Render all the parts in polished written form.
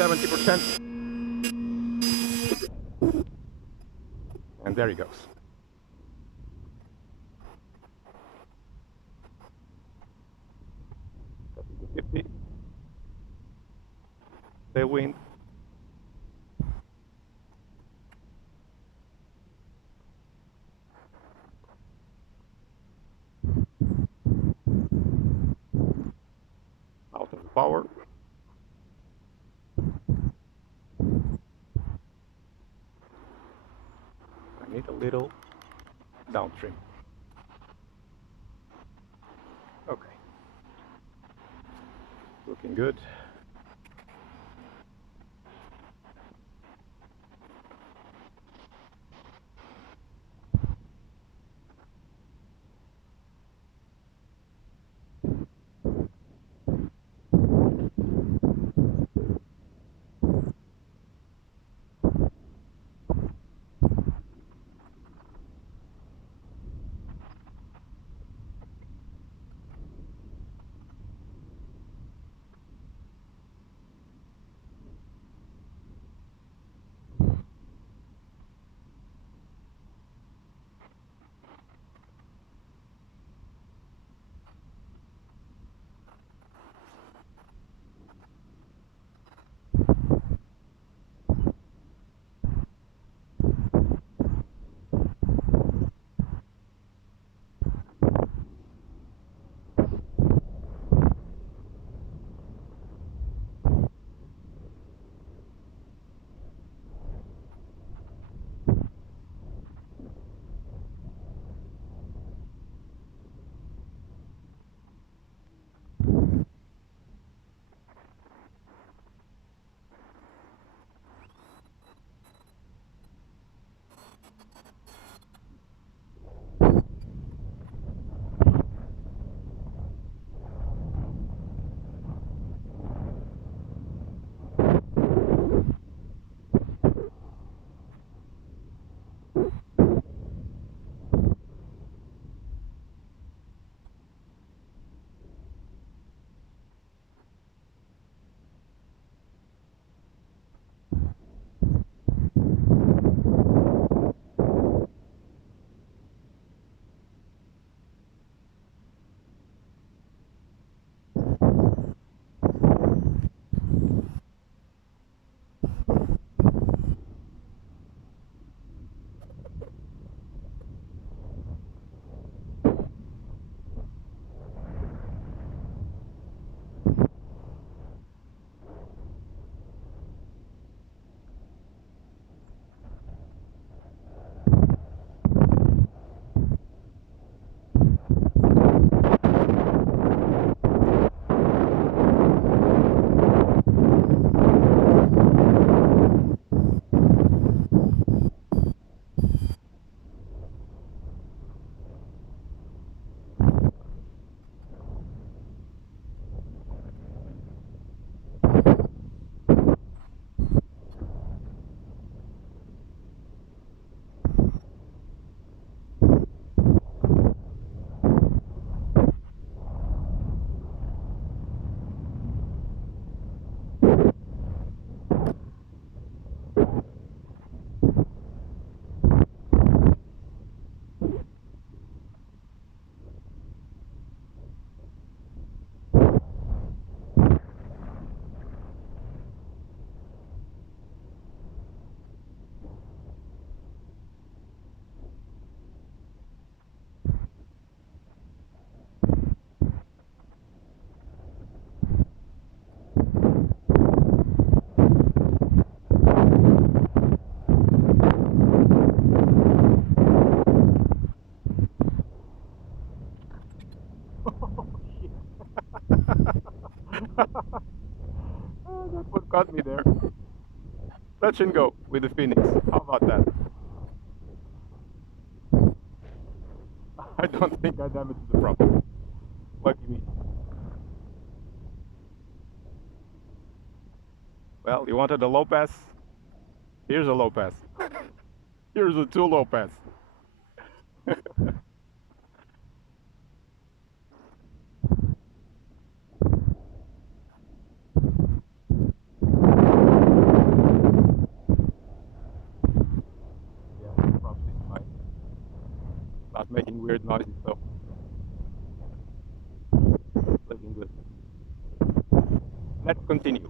70%. And there he goes. Tailwind. Out of the power. I need a little downstream. Okay. Looking good. Oh, that's what caught me there. Touch and go with the Phoenix. How about that? I don't think I damaged the prop. Lucky me. Well, you wanted a low pass? Here's a low pass. Here's a two low pass. Let's continue.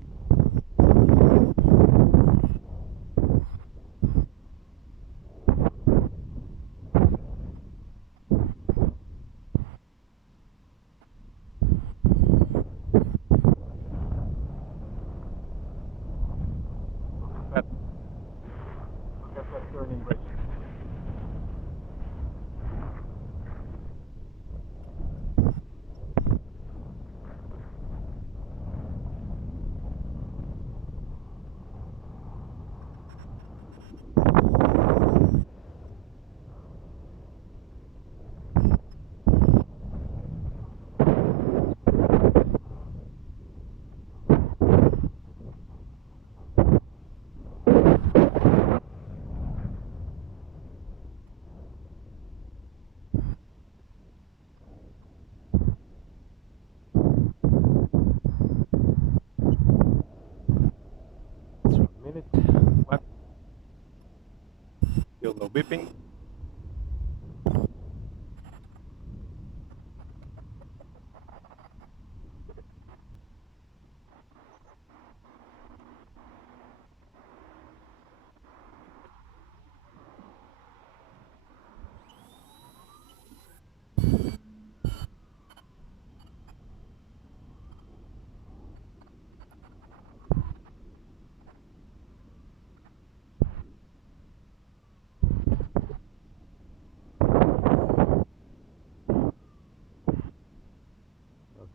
Look at that turning radius. It's 1 minute left. Still no beeping.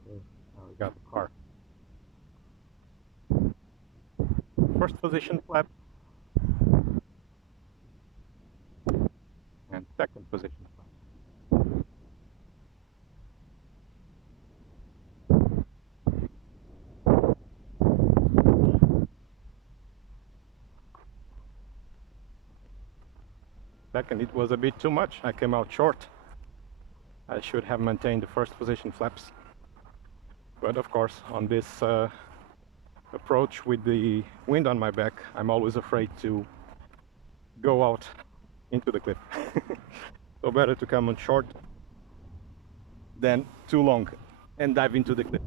Okay, now we got the car. First position flap and second position flap. Second, it was a bit too much. I came out short. I should have maintained the first position flaps. But of course, on this approach with the wind on my back, I'm always afraid to go out into the cliff. So better to come on short than too long and dive into the cliff.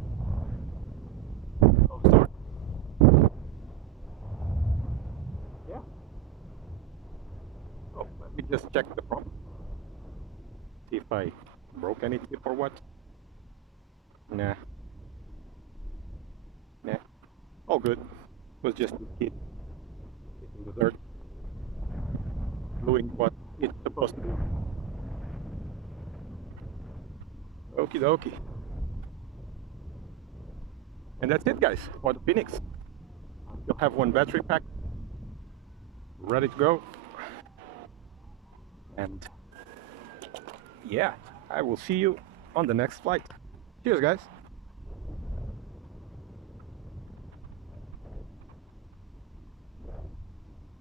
Oh, start. Yeah. Oh, let me just check the prop. See if I broke any tip or what. Nah. Nah. All good. It was just a kid hitting the dirt, doing what it's supposed to do. Okie dokie. And that's it, guys, for the Phoenix. You'll have one battery pack ready to go. And yeah, I will see you on the next flight. Cheers, guys.